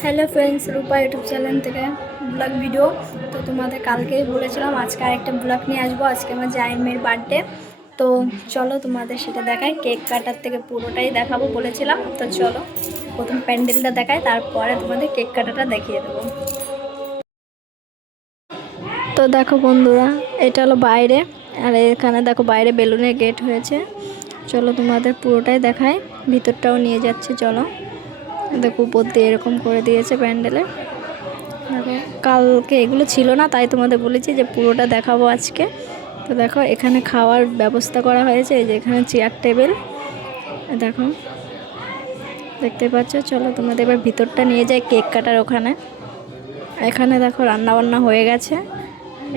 Hello friends Rupa YouTube channel থেকে blog video তো তোমাদের কালকেই বলেছিলাম, আজকে আরেকটা ব্লগ নিয়ে আসব। আজকে আমার জাইমের বার্থডে তো চলো তোমাদের সেটা দেখাই কেক কাটার থেকে পুরোটাই দেখাবো বলেছিলাম। তো চলো, প্রথম প্যান্ডেলটা দেখাই, তারপরে তোমাদের কেক কাটাটা দেখিয়ে দেবো। তো দেখো বন্ধুরা, এটা হলো বাইরে। আর এখানে দেখো বাইরে বেলুনের গেট হয়েছে। চলো তোমাদের পুরোটাই দেখায় ভিতরটাও নিয়ে যাচ্ছে, চলো। দেখো উপর দিয়ে এরকম করে দিয়েছে প্যান্ডেলে। দেখো, কালকে এগুলো ছিল না, তাই তোমাদের বলেছি যে পুরোটা দেখাবো আজকে। তো দেখো, এখানে খাওয়ার ব্যবস্থা করা হয়েছে, এই যে এখানে চেয়ার টেবিল দেখো, দেখতে পাচ্ছ? চলো তোমাদের এবার ভিতরটা নিয়ে যাই কেক কাটার ওখানে। এখানে দেখো রান্না বান্না হয়ে গেছে,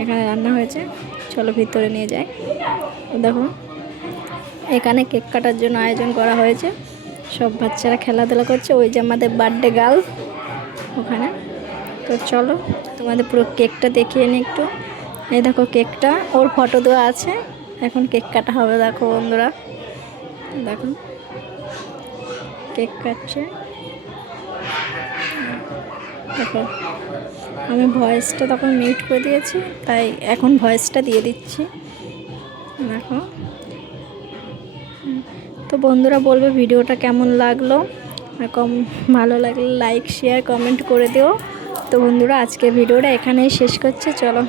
এখানে রান্না হয়েছে। চলো ভিতরে নিয়ে যাই। দেখো, এখানে কেক কাটার জন্য আয়োজন করা হয়েছে। সব বাচ্চারা খেলাধুলা করছে। ওই যে আমাদের বার্থডে গার্ল ওখানে। তো চলো, তোমাদের পুরো কেকটা দেখিয়ে নিই একটু। এই দেখো কেকটা ওর ফটো দেওয়া আছে। এখন কেক কাটা হবে, দেখো বন্ধুরা। দেখো। কেক কাটছে। দেখো, আমি ভয়েসটা তখন মিউট করে দিয়েছি, তাই এখন ভয়েসটা দিয়ে দিচ্ছি। দেখো। তো বন্ধুরা বলবে ভিডিওটা কেমন লাগল? কম, ভালো লাগলে লাইক শেয়ার কমেন্ট করে দিও। তো বন্ধুরা আজকে ভিডিওটা এখানেই শেষ করছে, চলো।